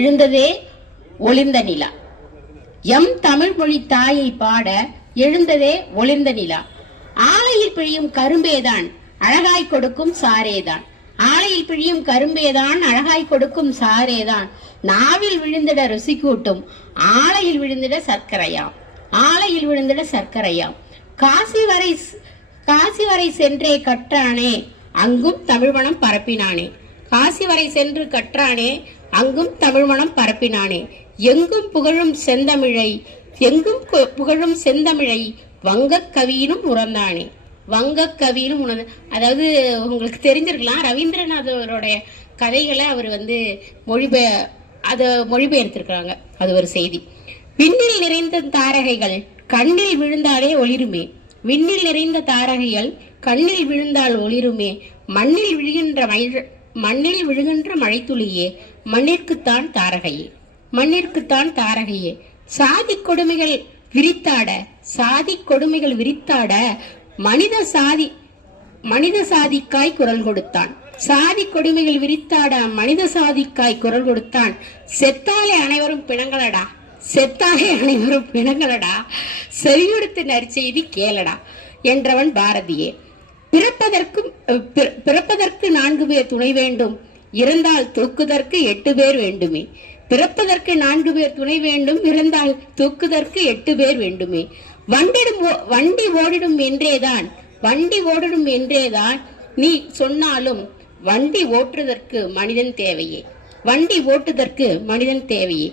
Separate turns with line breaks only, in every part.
எழுந்ததே ஒளிந்த நிலா M Tamil மொழி தாயை பாட எழுந்ததே ஒளிந்த நிலா ஆலையில் பிழியும் கரும்பேதான் அழகாய் கொடுக்கும் சாரேதான் ஆலையில் பிழியும் கரும்பேதான் அழகாய் கொடுக்கும் சாரேதான் நாவில் விழுந்திட ருசி கூட்டும் ஆலையில் விழுந்திட சர்க்கரையாம் ஆலையில் விழுந்திட சர்க்கரையாம் காசி வரை காசி வரை சென்றே கற்றானே அங்கும் தமிழ்வனம் பரப்பினானே காசி வரை சென்று கற்றானே அங்கும் தமிழ்மணம் பரப்பினானே எங்கும் புகழும் செந்தமிழை எங்கும் புகழும் செந்தமிழை வங்கக் கவியினும் உணர்ந்தானே வங்க கவியினும் உணர்ந்த அதாவது உங்களுக்கு தெரிஞ்சிருக்கலாம் ரவீந்திரநாதோடைய கதைகளை அவர் வந்து மொழிபெய அதை மொழிபெயர்த்திருக்கிறாங்க அது ஒரு செய்தி விண்ணில் நிறைந்த தாரகைகள் கண்ணில் விழுந்தாலே ஒளிருமே விண்ணில் நிறைந்த தாரகைகள் கண்ணில் விழுந்தால் ஒளிருமே மண்ணில் விழுகின்ற மயில் மண்ணில் விழுகின்ற மழைத்துளியே மண்ணிற்குத்தான் தாரகையே மண்ணிற்குத்தான் தாரகையே சாதி கொடுமைகள் விரித்தாட சாதி கொடுமைகள் விரித்தாட மனித சாதி மனித சாதிக்காய் குரல் கொடுத்தான் சாதி கொடுமைகள் விரித்தாட மனித சாதிக்காய் குரல் கொடுத்தான் செத்தாலே அனைவரும் பிணங்களடா செத்தாலே அனைவரும் பிணங்களடா செவியெடுத்து நற்செய்தி கேளடா என்றவன் பாரதியே பிறப்பதற்கும் பிறப்பதற்கு நான்கு பேர் துணை வேண்டும் இறந்தால் தூக்குதற்கு எட்டு பேர் வேண்டுமே பிறப்பதற்கு நான்கு பேர் துணை வேண்டும் இறந்தால் தூக்குதற்கு எட்டு பேர் வேண்டுமே வண்டிடும் வண்டி ஓடிடும் என்றேதான் வண்டி ஓடிடும் என்றேதான் நீ சொன்னாலும் வண்டி ஓட்டுவதற்கு மனிதன் தேவையே வண்டி ஓட்டுவதற்கு மனிதன் தேவையே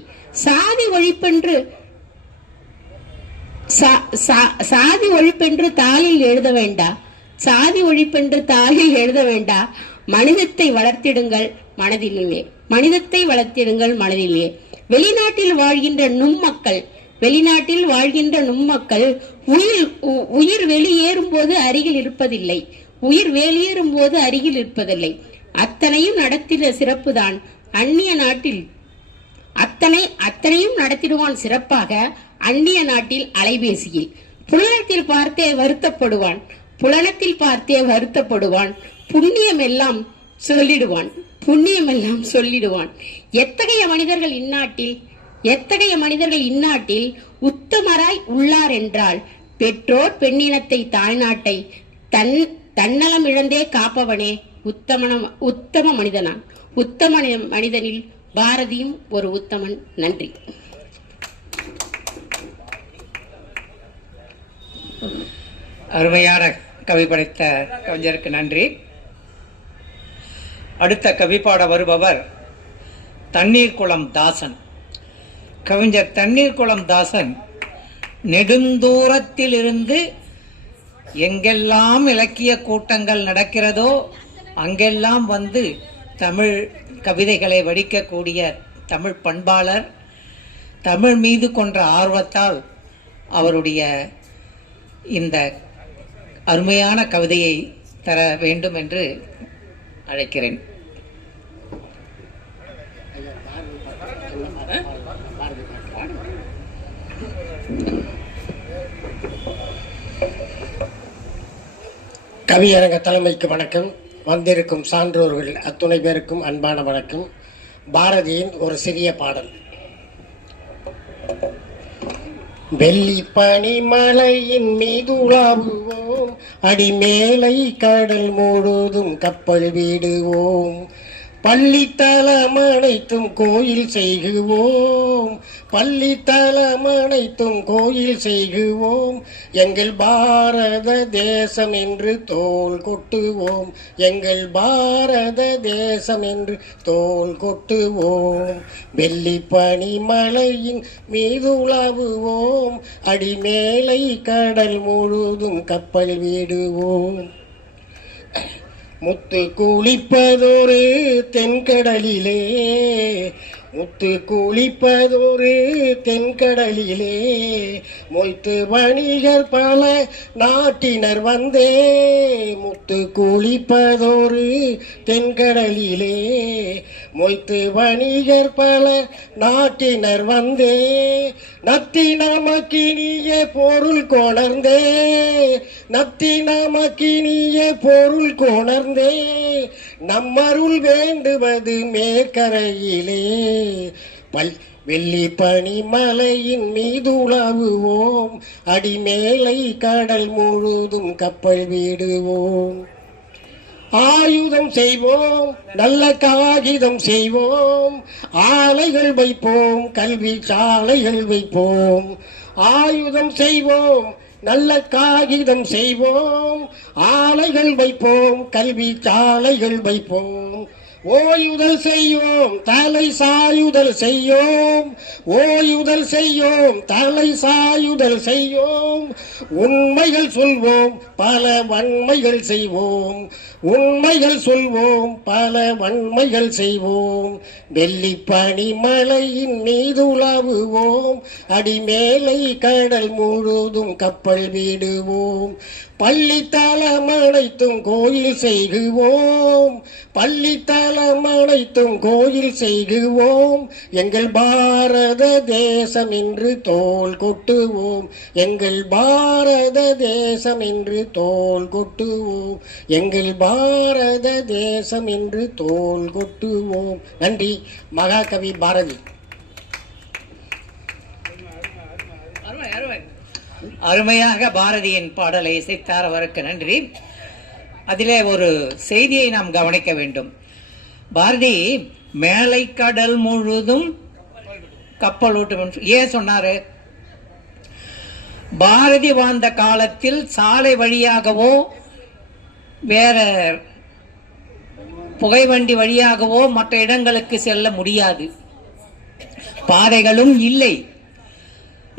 சாதி ஒழிப்பென்று சாதி ஒழிப்பென்று தாலில் எழுத வேண்டாம் சாதி ஒழிப்பென்று தாயை எழுத வேண்டா மனிதத்தை வளர்த்திடுங்கள் மனதிலே மனிதத்தை வளர்த்திடுங்கள் மனதிலே வெளிநாட்டில் வாழ்கின்ற நுண்மக்கள் வெளிநாட்டில் வாழ்கின்ற நுண்மக்கள் உயிர் உயிர் வெளியேறும் போது அருகில் இருப்பதில்லை உயிர் வெளியேறும் போது அருகில் இருப்பதில்லை அத்தனையும் நடத்திட சிறப்புதான் அந்நிய நாட்டில் அத்தனை அத்தனையும் நடத்திடுவான் சிறப்பாக அந்நிய நாட்டில் அலைபேசியில் புலனத்தில் பார்த்தே வருத்தப்படுவான் புலனத்தில் பார்த்தே வருத்தப்படுவான் புண்ணியம் எல்லாம் சொல்லிடுவான் புண்ணியம் எல்லாம் சொல்லிடுவான் எத்தகைய மனிதர்கள் இந்நாட்டில் எத்தகைய மனிதர்கள் இந்நாட்டில் உத்தமராய் உள்ளார் என்றால் பெற்றோர் பெண்ணினத்தை தாய்நாட்டை தன் தன்னலம் இழந்தே காப்பவனே உத்தமன உத்தம மனிதனான் உத்தம மனிதனில் பாரதியும் ஒரு உத்தமன் நன்றி
அருமையான கவி படைத்த கவிஞருக்கு நன்றி அடுத்த கவி பாட வருபவர் தண்ணீர் குளம் தாசன் கவிஞர் தண்ணீர் குளம் தாசன் நெடுந்தூரத்தில் இருந்து எங்கெல்லாம் இலக்கிய கூட்டங்கள் நடக்கிறதோ அங்கெல்லாம் வந்து தமிழ் கவிதைகளை வடிக்கக்கூடிய தமிழ் பண்பாளர் தமிழ் மீது கொன்ற ஆர்வத்தால் அவருடைய இந்த அருமையான கவிதையை தர வேண்டும் என்று அழைக்கிறேன் கவியரங்க தலைமைக்கு வணக்கம் வந்திருக்கும் சான்றோர்கள் அத்துணை பேருக்கும் அன்பான வணக்கம் பாரதியின் ஒரு சிறிய பாடல் வெள்ளி பனிமலையின் மீது உலாவுவோம் அடிமேலை கடல் மூடுவதும் கப்பல் வீடுவோம் பள்ளி பள்ளித்தலம் அனைத்தும் கோயில் செய்குவோம் பள்ளி பள்ளித்தலம் அனைத்தும் கோயில் செய்குவோம் எங்கள் பாரத தேசம் என்று தோல் கொட்டுவோம் எங்கள் பாரத தேசம் என்று தோல் கொட்டுவோம் வெள்ளி பனிமலையின் மீது உலாவுவோம் அடிமேலை கடல் முழுதும் கப்பல் விடுவோம் முத்து குளிப்பதொரு தென்கடலிலே முத்து குளிப்பதொரு தென்கடலிலே மொய்த்து வணிகர் பல நாட்டினர் வந்தே முத்து குளிப்பதொரு தென்கடலிலே மொய்த்து வணிகர் பல நாட்டினர் வந்தே நத்தி நமக்கினிய பொருள் கொணர்ந்தே நத்தி நமக்கினிய பொருள் கொணர்ந்தே நம்மருள் வேண்டுவது மேற்கரையிலே பல் வெள்ளி பனிமலையின் மீதுலாவுவோம் அடிமேலை கடல் முழுதும் கப்பல் வீடுவோம் ஆயுதம் செய்வோம் நல்ல காகிதம் செய்வோம் ஆலைகள் வைப்போம் கல்வி சாலைகள் வைப்போம் ஆயுதம் செய்வோம் நல்ல காகிதம் செய்வோம் ஆலைகள் வைப்போம் கல்வி சாலைகள் வைப்போம் ஓயுதல் செய்யோம் தலை சாயுதல் செய்யோம் ஓயுதல் செய்யோம் தலை சாயுதல் செய்யோம் உண்மைகள் சொல்வோம் பல வன்மைகள் செய்வோம் உண்மைகள் சொல்வோம் பல வன்மைகள் செய்வோம் வெள்ளி பனிமலையின் உலாவுவோம் அடிமேலை கடல் முழுதும் கப்பல் வீடுவோம் பள்ளித்தாள அனைத்தும் கோயில் செய்குவோம் பள்ளித்தாள அகலம் அனைத்தும் கோயில் செய்குவோம் எங்கள் பாரத தேசம் என்று தோல் கொட்டுவோம் எங்கள் பாரத தேசம் என்று தோல் கொட்டுவோம் எங்கள் பாரத தேசம் என்று தோல் கொட்டுவோம் நன்றி மகாகவி பாரதி அருமையாக பாரதியின் பாடலை இசைத்தார் அவருக்கு நன்றி அதிலே ஒரு செய்தியை நாம் கவனிக்க வேண்டும் பாரதி மேலை கடல் முழுதும் கப்பல் ஓட்டும் ஏன் சொன்னாரு பாரதி வாழ்ந்த காலத்தில் சாலை வழியாகவோ வேற புகைவண்டி வழியாகவோ மற்ற இடங்களுக்கு செல்ல முடியாது பாதைகளும் இல்லை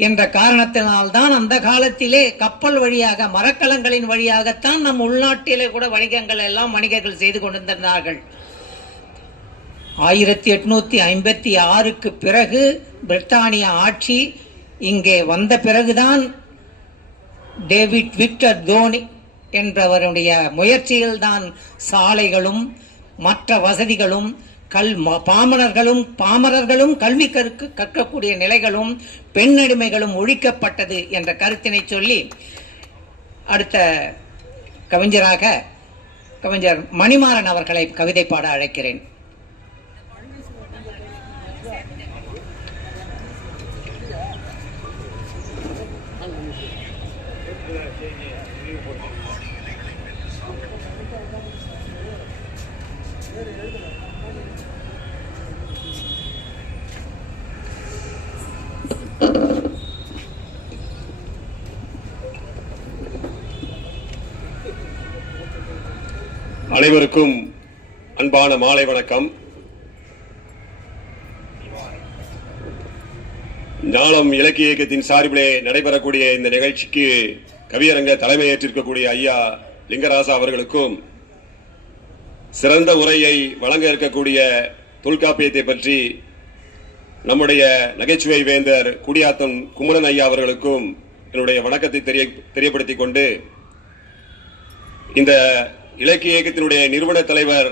என்ற காரணத்தினால்தான் அந்த காலத்திலே கப்பல் வழியாக மரக்கலங்களின் வழியாகத்தான் நம் உள்நாட்டிலே கூட வணிகங்கள் எல்லாம் வணிகர்கள் செய்து கொண்டிருந்தார்கள் ஆயிரத்தி எட்நூற்றி ஐம்பத்தி ஆறுக்கு பிறகு பிரித்தானிய ஆட்சி இங்கே வந்த பிறகுதான் டேவிட் விக்டர் தோனி என்றவருடைய முயற்சியில்தான் சாலைகளும் மற்ற வசதிகளும் கல் பாமரர்களும் பாமரர்களும் கல்வி கற்க கற்கக்கூடிய நிலைகளும் பெண்ணடிமைகளும் ஒழிக்கப்பட்டது என்ற கருத்தினை சொல்லி அடுத்த கவிஞராக கவிஞர் மணிமாறன் அவர்களை கவிதை பாட அழைக்கிறேன்
அனைவருக்கும் அன்பான மாலை வணக்கம் ஞானம் இலக்கிய இயக்கத்தின் சார்பிலே நடைபெறக்கூடிய இந்த நிகழ்ச்சிக்கு கவியரங்க தலைமையேற்றிருக்கக்கூடிய ஐயா லிங்கராசா அவர்களுக்கும் சிறந்த உரையை வழங்க இருக்கக்கூடிய தொல்காப்பியத்தை பற்றி நம்முடைய நகைச்சுவை வேந்தர் குடியாத்தன் குமரன் ஐயா அவர்களுக்கும் என்னுடைய வணக்கத்தை தெரிய தெரியப்படுத்திக் கொண்டு இந்த இலக்கிய இயக்கத்தினுடைய நிறுவன தலைவர்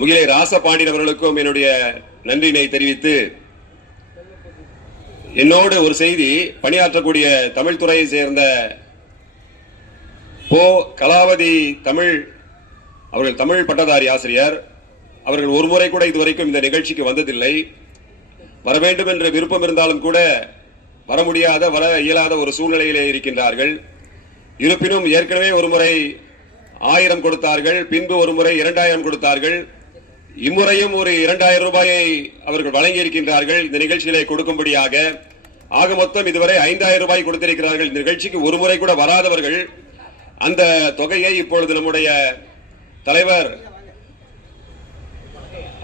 முகிலை ராச அவர்களுக்கும் என்னுடைய நன்றினை தெரிவித்து என்னோடு ஒரு செய்தி பணியாற்றக்கூடிய தமிழ் துறையை சேர்ந்த போ கலாவதி தமிழ் அவர்கள் தமிழ் பட்டதாரி ஆசிரியர் அவர்கள் ஒரு முறை கூட இதுவரைக்கும் இந்த நிகழ்ச்சிக்கு வந்ததில்லை வர வேண்டும் என்ற விருப்பம் இருந்தாலும் கூட வர முடியாத வர இயலாத ஒரு சூழ்நிலையிலே இருக்கின்றார்கள் இருப்பினும் ஏற்கனவே ஒரு முறை ஆயிரம் கொடுத்தார்கள் பின்பு ஒரு முறை இரண்டாயிரம் கொடுத்தார்கள் இம்முறையும் ஒரு இரண்டாயிரம் ரூபாயை அவர்கள் வழங்கி இருக்கின்றார்கள் இந்த நிகழ்ச்சியிலே கொடுக்கும்படியாக ஆக மொத்தம் இதுவரை ஐந்தாயிரம் ரூபாய் கொடுத்திருக்கிறார்கள் இந்த நிகழ்ச்சிக்கு ஒரு முறை கூட வராதவர்கள் அந்த தொகையை இப்பொழுது நம்முடைய தலைவர்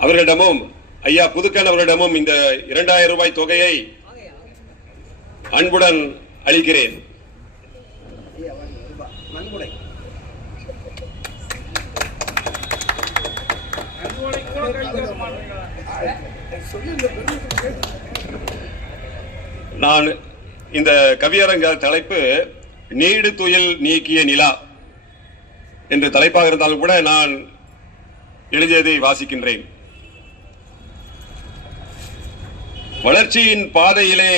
அவர்களிடமும் ஐயா புதுக்கன் அவர்களிடமும் இந்த இரண்டாயிரம் ரூபாய் தொகையை அன்புடன் அளிக்கிறேன் நான் இந்த கவியரங்க தலைப்பு நீடு துயில் நீக்கிய நிலா என்று தலைப்பாக இருந்தாலும் கூட நான் எழுதியதை வாசிக்கின்றேன் வளர்ச்சியின் பாதையிலே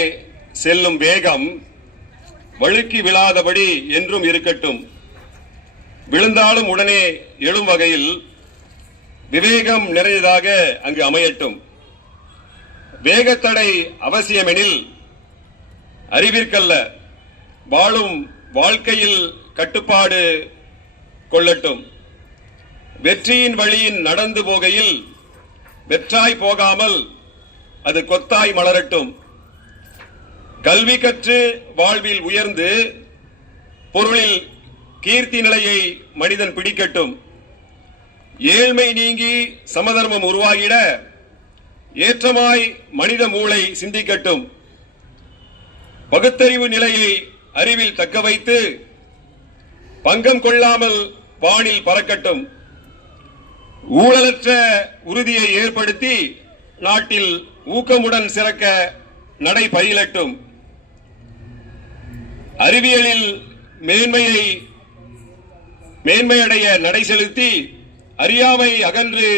செல்லும் வேகம் வழுக்கி விழாதபடி என்றும் இருக்கட்டும் விழுந்தாலும் உடனே எழும் வகையில் விவேகம் நிறையதாக அங்கு அமையட்டும் வேகத்தடை அவசியமெனில் அறிவிற்கல்ல வாழும் வாழ்க்கையில் கட்டுப்பாடு கொள்ளட்டும் வெற்றியின் வழியில் நடந்து போகையில் வெற்றாய் போகாமல் அது கொத்தாய் மலரட்டும் கல்வி கற்று வாழ்வில் உயர்ந்து பொருளில் கீர்த்தி நிலையை மனிதன் பிடிக்கட்டும் ஏழ்மை நீங்கி சமதர்மம் உருவாகிட ஏற்றமாய் மனித மூளை சிந்திக்கட்டும் பகுத்தறிவு நிலையை அறிவில் தக்க வைத்து பங்கம் கொள்ளாமல் வானில் பறக்கட்டும் ஊழலற்ற உறுதியை ஏற்படுத்தி நாட்டில் ஊக்கமுடன் சிறக்க நடை பயிலட்டும் அறிவியலில் மேன்மையை மேன்மையடைய நடை செலுத்தி அறியாமை அகன்று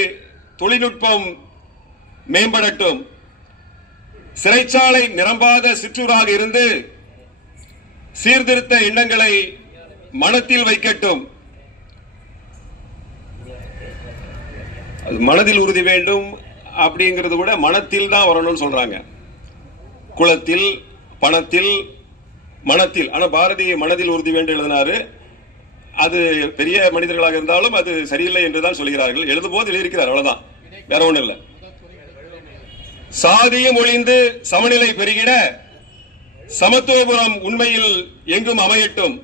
தொழில்நுட்பம் மேம்படட்டும் சிறைச்சாலை நிரம்பாத சிற்றூராக இருந்து சீர்திருத்த எண்ணங்களை மனத்தில் வைக்கட்டும் அது மனதில் உறுதி வேண்டும் அப்படிங்கிறது கூட மனத்தில் தான் வரணும்னு சொல்றாங்க குளத்தில் பணத்தில் மனத்தில் ஆனால் பாரதியை மனதில் உறுதி வேண்டும் எழுதினாரு அது பெரிய மனிதர்களாக இருந்தாலும் அது சரியில்லை என்றுதான் சொல்கிறார்கள் எழுதும்போது எழுதியிருக்கிறார் அவ்வளவுதான் வேற ஒண்ணும் இல்லை சாதியும் ஒழிந்து சமநிலை பெருகிட சமத்துவபுரம் உண்மையில் எங்கும் அமையட்டும்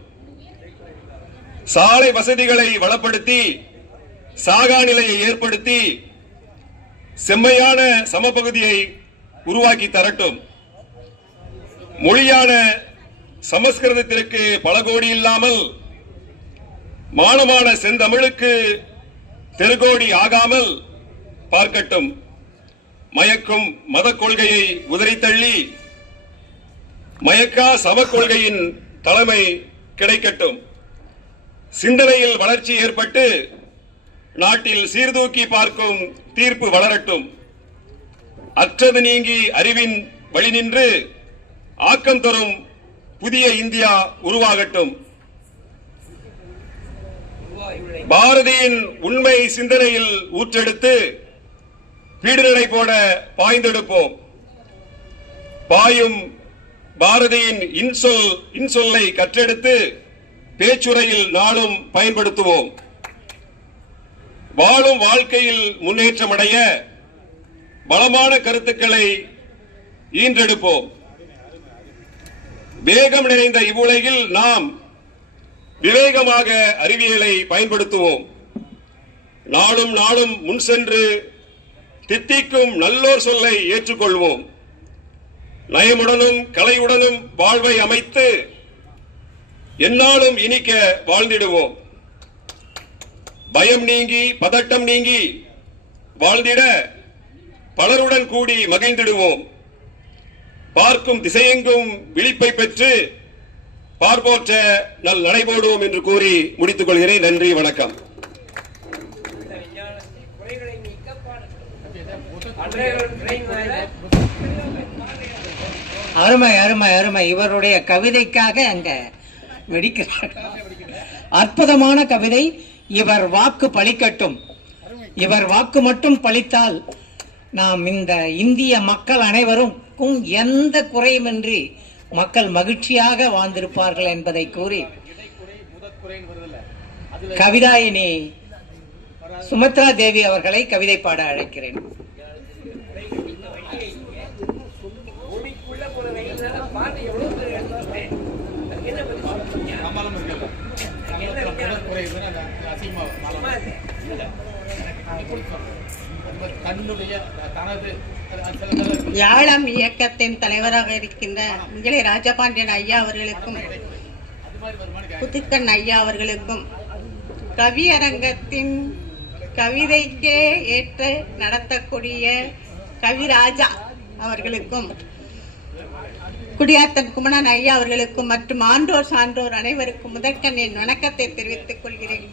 சாலை வசதிகளை வளப்படுத்தி சாகா நிலையை ஏற்படுத்தி செம்மையான பகுதியை உருவாக்கி தரட்டும் மொழியான சமஸ்கிருதத்திற்கு பல கோடி இல்லாமல் மானமான செந்தமிழுக்கு திருகோடி ஆகாமல் பார்க்கட்டும் மயக்கும் மத கொள்கையை உதறித்தள்ளி மயக்கா சம கொள்கையின் தலைமை கிடைக்கட்டும் சிந்தனையில் வளர்ச்சி ஏற்பட்டு நாட்டில் சீர்தூக்கி பார்க்கும் தீர்ப்பு வளரட்டும் அற்றது நீங்கி அறிவின் வழி நின்று ஆக்கம் தரும் புதிய இந்தியா உருவாகட்டும் பாரதியின் உண்மை சிந்தனையில் ஊற்றெடுத்து பீடுநடை போட பாய்ந்தெடுப்போம் பாயும் பாரதியின் இன்சொல் இன்சொல்லை கற்றெடுத்து பேச்சுரையில் நாளும் பயன்படுத்துவோம் வாழும் வாழ்க்கையில் முன்னேற்றமடைய பலமான கருத்துக்களை ஈன்றெடுப்போம் வேகம் நிறைந்த இவ்வுலகில் நாம் விவேகமாக அறிவியலை பயன்படுத்துவோம் நாளும் நாளும் முன் சென்று தித்திக்கும் நல்லோர் சொல்லை ஏற்றுக்கொள்வோம் நயமுடனும் கலையுடனும் வாழ்வை அமைத்து என்னாலும் இனிக்க வாழ்ந்திடுவோம் பயம் நீங்கி பதட்டம் நீங்கி வாழ்ந்திட பலருடன் கூடி மகிழ்ந்திடுவோம் பார்க்கும் திசையெங்கும் விழிப்பை பெற்று பார்ப்போற்ற நல் நடைபோடுவோம் என்று கூறி முடித்துக் கொள்கிறேன் நன்றி வணக்கம்
அருமை அருமை அருமை இவருடைய கவிதைக்காக அங்க வெடிக்கிறார் அற்புதமான கவிதை இவர் வாக்கு பழிக்கட்டும் இவர் வாக்கு மட்டும் பழித்தால் நாம் இந்த இந்திய மக்கள் அனைவருக்கும் எந்த குறையுமின்றி மக்கள் மகிழ்ச்சியாக வாழ்ந்திருப்பார்கள் என்பதை கூறி கவிதாயினி சுமித்ரா தேவி அவர்களை கவிதை பாட அழைக்கிறேன்
தன்னுடைய தனது யாழம் இயக்கத்தின் தலைவராக இருக்கின்ற இங்கிலே ராஜபாண்டியன் ஐயா அவர்களுக்கும் புதுக்கண் ஐயா அவர்களுக்கும் கவியரங்கத்தின் கவிதைக்கே ஏற்று நடத்தக்கூடிய கவிராஜா அவர்களுக்கும் குடியாத்தன் குமணன் ஐயா அவர்களுக்கும் மற்றும் ஆன்றோர் சான்றோர் அனைவருக்கும் முதற்கண் என் வணக்கத்தை தெரிவித்துக் கொள்கிறேன்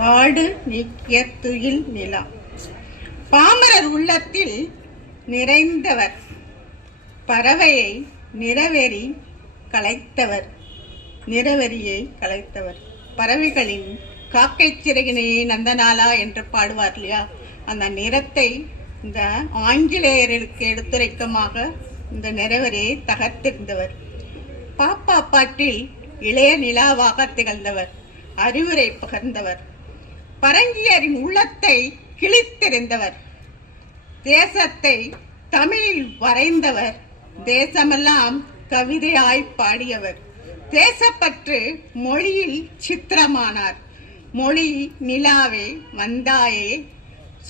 பாடு நீக்கிய துயில் நிலா பாமரர் உள்ளத்தில் நிறைந்தவர் பறவையை நிறவெறி கலைத்தவர் நிறவெறியை கலைத்தவர் பறவைகளின் காக்கை சிறகினையே நந்தனாலா என்று பாடுவார் இல்லையா அந்த நிறத்தை இந்த ஆங்கிலேயர்களுக்கு எடுத்துரைக்கமாக இந்த நிறவரியை தகர்த்திருந்தவர் பாப்பா பாட்டில் இளைய நிலாவாக திகழ்ந்தவர் அறிவுரை பகர்ந்தவர் பரங்கியரின் உள்ளத்தை கிழித்தெறிந்தவர் தேசத்தை தமிழில் வரைந்தவர் தேசமெல்லாம் கவிதையாய் பாடியவர் தேசப்பற்று மொழியில் சித்திரமானார் மொழி நிலாவே வந்தாயே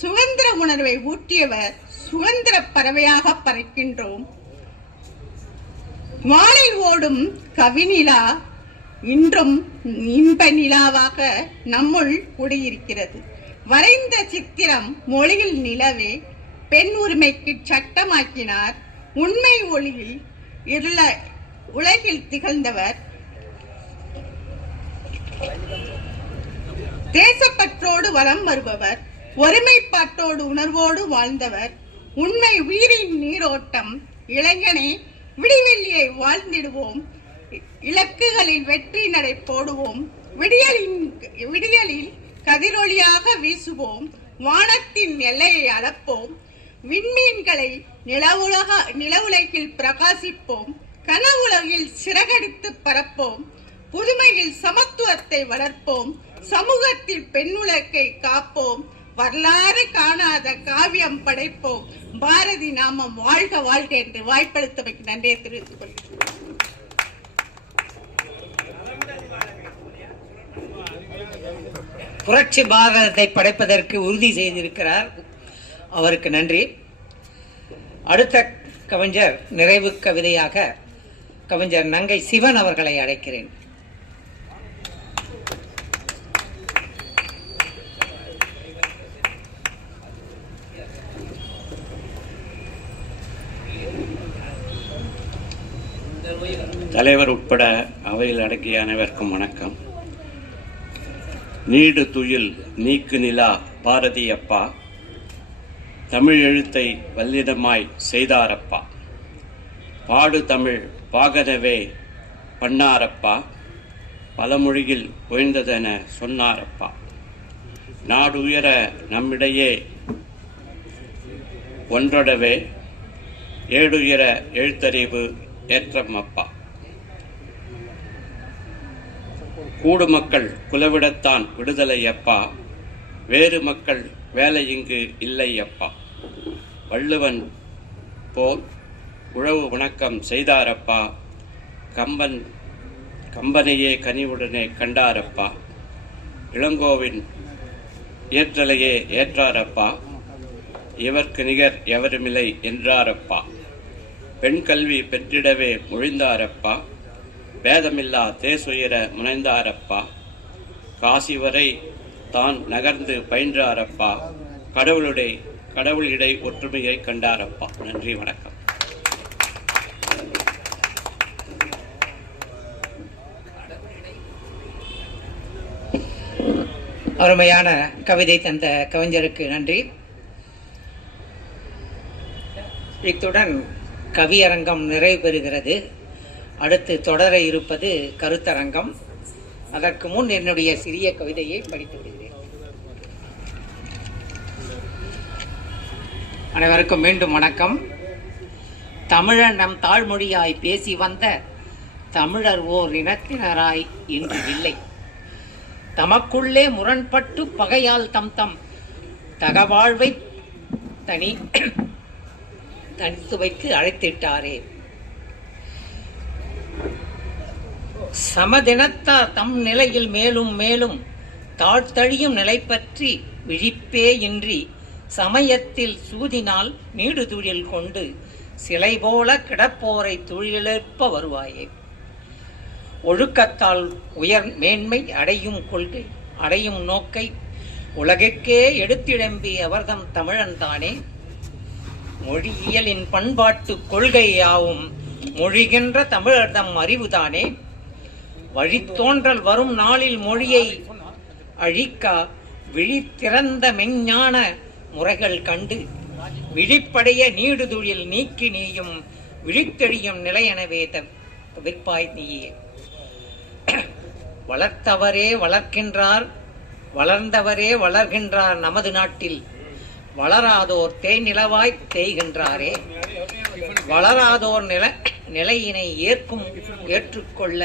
சுதந்திர உணர்வை ஊட்டியவர் சுதந்திர பறவையாக பறக்கின்றோம் வானில் ஓடும் கவிநிலா இன்றும் இன்ப நிலாவாக நம்முள் குடியிருக்கிறது வரைந்த சித்திரம் மொழியில் நிலவே பெண் உரிமைக்கு சட்டமாக்கினார் உண்மை ஒளியில் இருள உலகில் திகழ்ந்தவர் தேசப்பற்றோடு வலம் வருபவர் ஒருமைப்பாட்டோடு உணர்வோடு வாழ்ந்தவர் உண்மை உயிரின் நீரோட்டம் இளைஞனே விடிவெளியை வாழ்ந்திடுவோம் இலக்குகளில் வெற்றி நடை போடுவோம் விடியலின் விடியலில் கதிரொலியாக வீசுவோம் வானத்தின் எல்லையை அளப்போம் விண்மீன்களை நிலவுலக நிலவுலகில் பிரகாசிப்போம் கனவுலகில் சிறகடித்து பரப்போம் புதுமையில் சமத்துவத்தை வளர்ப்போம் சமூகத்தில் பெண்ணுலக்கை காப்போம் வரலாறு காணாத காவியம் படைப்போம் பாரதி நாமம் வாழ்க வாழ்க என்று வாய்ப்பளித்தமைக்கு நன்றியை தெரிவித்துக் கொள்கிறேன்
புரட்சி பாரதத்தை படைப்பதற்கு உறுதி செய்திருக்கிறார் அவருக்கு நன்றி அடுத்த கவிஞர் நிறைவு கவிதையாக கவிஞர் நங்கை சிவன் அவர்களை அழைக்கிறேன்
தலைவர் உட்பட அவையில் அடங்கிய அனைவருக்கும் வணக்கம் நீடு துயில் நீக்கு நிலா பாரதியப்பா தமிழ் எழுத்தை வல்லிடமாய் செய்தாரப்பா பாடு தமிழ் பாகதவே பண்ணாரப்பா பலமொழியில் உயர்ந்ததென சொன்னாரப்பா நாடுயர நம்மிடையே ஒன்றடவே ஏடுயர எழுத்தறிவு ஏற்றம் அப்பா கூடு மக்கள் குலவிடத்தான் விடுதலை அப்பா வேறு மக்கள் வேலை இங்கு இல்லை அப்பா வள்ளுவன் போல் உழவு வணக்கம் செய்தாரப்பா கம்பன் கம்பனையே கனிவுடனே கண்டாரப்பா இளங்கோவின் ஏற்றலையே ஏற்றாரப்பா இவர்க்கு நிகர் எவருமில்லை என்றாரப்பா பெண் கல்வி பெற்றிடவே முழிந்தாரப்பா பேதமில்லா தேசுயர முனைந்தாரப்பா காசி வரை தான் நகர்ந்து பயின்றாரப்பா கடவுளுடைய கடவுள் இடை ஒற்றுமையை கண்டாரப்பா நன்றி வணக்கம்
அருமையான கவிதை தந்த கவிஞருக்கு நன்றி இத்துடன் கவியரங்கம் நிறைவு பெறுகிறது அடுத்து தொடர இருப்பது கருத்தரங்கம் அதற்கு முன் என்னுடைய சிறிய கவிதையை படித்து விடுகிறேன் அனைவருக்கும் மீண்டும் வணக்கம் தமிழன் நம் தாழ்மொழியாய் பேசி வந்த தமிழர் ஓர் இனத்தினராய் இன்று இல்லை தமக்குள்ளே முரண்பட்டு பகையால் தம் தம் தகவாழ்வை தனி தனித்து வைத்து அழைத்திட்டாரே சமதினத்தா தம் நிலையில் மேலும் மேலும் தாழ்த்தழியும் நிலை பற்றி விழிப்பே இன்றி சமயத்தில் சூதினால் நீடு தொழில் கொண்டு சிலை போல கிடப்போரை தொழிலெழுப்ப வருவாயே ஒழுக்கத்தால் உயர் மேன்மை அடையும் கொள்கை அடையும் நோக்கை உலகுக்கே எடுத்திடம்பி அவர்தம் தமிழன்தானே மொழியியலின் பண்பாட்டு கொள்கையாவும் மொழிகின்ற தமிழர்தம் அறிவுதானே வழித்தோன்றல் வரும் நாளில் மொழியை அழிக்க விழித்திறந்த மெஞ்ஞான முறைகள் கண்டு விழிப்படைய நீடுதுழில் நீக்கி நீயும் விழித்தெழியும் நிலையெனவே தவிர்ப்பாய் நீயே வளர்த்தவரே வளர்க்கின்றார் வளர்ந்தவரே வளர்கின்றார் நமது நாட்டில் வளராதோர் தேய்நிலவாய் தேய்கின்றாரே வளராதோர் நில நிலையினை ஏற்கும் ஏற்றுக்கொள்ள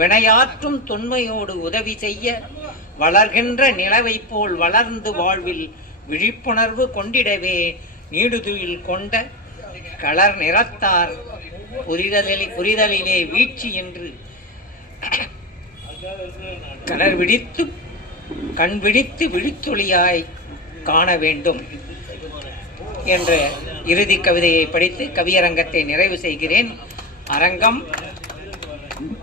வினையாற்றும் தொன்மையோடு உதவி செய்ய வளர்கின்ற நிலவை போல் வளர்ந்து வாழ்வில் விழிப்புணர்வு கொண்டிடவே நீடுதுயில் கொண்ட களர் நிறத்தார் புரிதலில் புரிதலிலே வீழ்ச்சி என்று கலர் விழித்து கண் விழித்து விழித்துளியாய் காண வேண்டும் என்ற இறுதி கவிதையை படித்து கவியரங்கத்தை நிறைவு செய்கிறேன் அரங்கம்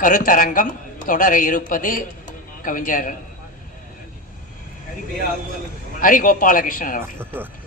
கருத்தரங்கம் தொடர இருப்பது கவிஞர் ஹரிகோபாலகிருஷ்ணன் அவர்கள்